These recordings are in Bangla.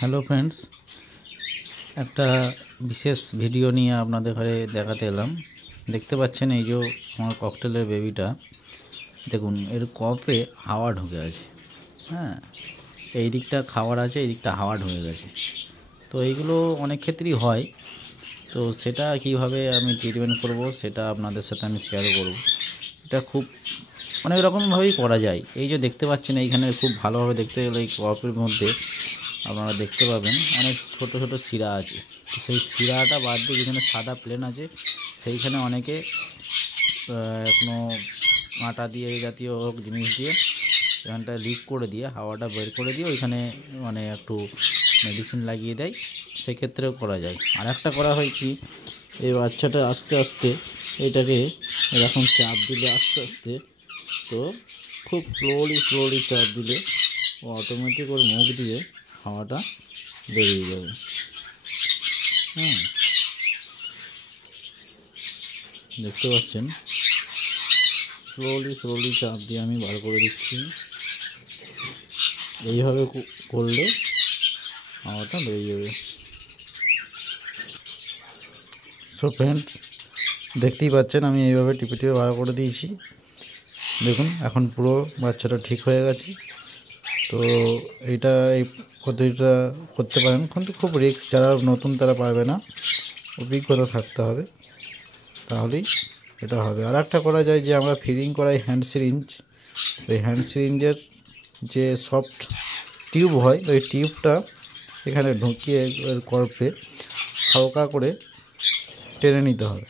হ্যালো ফ্রেন্ডস, একটা বিশেষ ভিডিও নিয়ে আপনাদের ঘরে দেখাতে এলাম। দেখতে পাচ্ছেন এই যে আমার ককটেলের বেবিটা, দেখুন এর কপে হাওয়া ঢুকে আছে। হ্যাঁ, এই দিকটা খাবার আছে, এই দিকটা হাওয়া ঢুকে গেছে। তো এইগুলো অনেক ক্ষেত্রেই হয়। তো সেটা কিভাবে আমি ট্রিটমেন্ট করব সেটা আপনাদের সাথে আমি শেয়ার করব। এটা খুব অনেক রকমভাবেই করা যায়। এই যে দেখতে পাচ্ছেন এইখানে খুব ভালোভাবে দেখতে গেলে এই কপের মধ্যে আপনারা দেখতে পাবেন অনেক ছোট ছোট শিরা আছে। সেই শিরাটা বাদ দিয়ে যেখানে সাদা প্লেন আছে সেইখানে অনেকে এখনও আটা দিয়ে এই জাতীয় জিনিস দিয়ে এখানটা লিক করে দিয়ে হাওয়াটা বের করে দিয়ে ওইখানে মানে একটু মেডিসিন লাগিয়ে দেয়, সেক্ষেত্রেও করা যায়। আর একটা করা হয় কি, এই বাচ্চাটা আস্তে আস্তে এটাকে এরকম চাপ দিলে আস্তে আস্তে, তো খুব স্লোলি চাপ দিলে ও অটোমেটিক ওর মুখ দিয়ে হাওয়াটা বেরিয়ে যাবে। হ্যাঁ, দেখতে পাচ্ছেন স্লোলি চাপ দিয়ে আমি বার করে দিচ্ছি। এইভাবে করলে হাওয়াটা বেরিয়ে যাবে। সো ফ্রেন্ডস, দেখতেই পাচ্ছেন আমি এইভাবে টিপে টিপে বার করে দিয়েছি। দেখুন এখন পুরো বাচ্চাটা ঠিক হয়ে গেছে। তো এই পদ্ধতিটা করতে পারেন, কিন্তু খুব রিস্ক, যারা নতুন তারা পারবে না, অভিজ্ঞতা থাকতে হবে, তাহলেই এটা হবে। আর একটা করা যায় যে আমরা ফিডিং করাই হ্যান্ড সিরিঞ্জ, ওই হ্যান্ড সিরিঞ্জের যে সফট টিউব হয় ওই টিউবটা এখানে ঢুকিয়ে কর্পে হালকা করে টেনে নিতে হবে।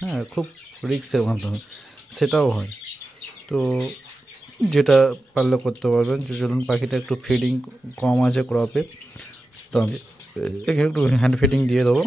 হ্যাঁ, খুব রিস্কের মাধ্যমে সেটাও হয়। তো যেটা পারলে করতে পারবেন। চলুন, পাখিটা একটু ফিডিং কম আছে ক্রপে, তো আমি একটু হ্যান্ড ফিডিং দিয়ে দেবো।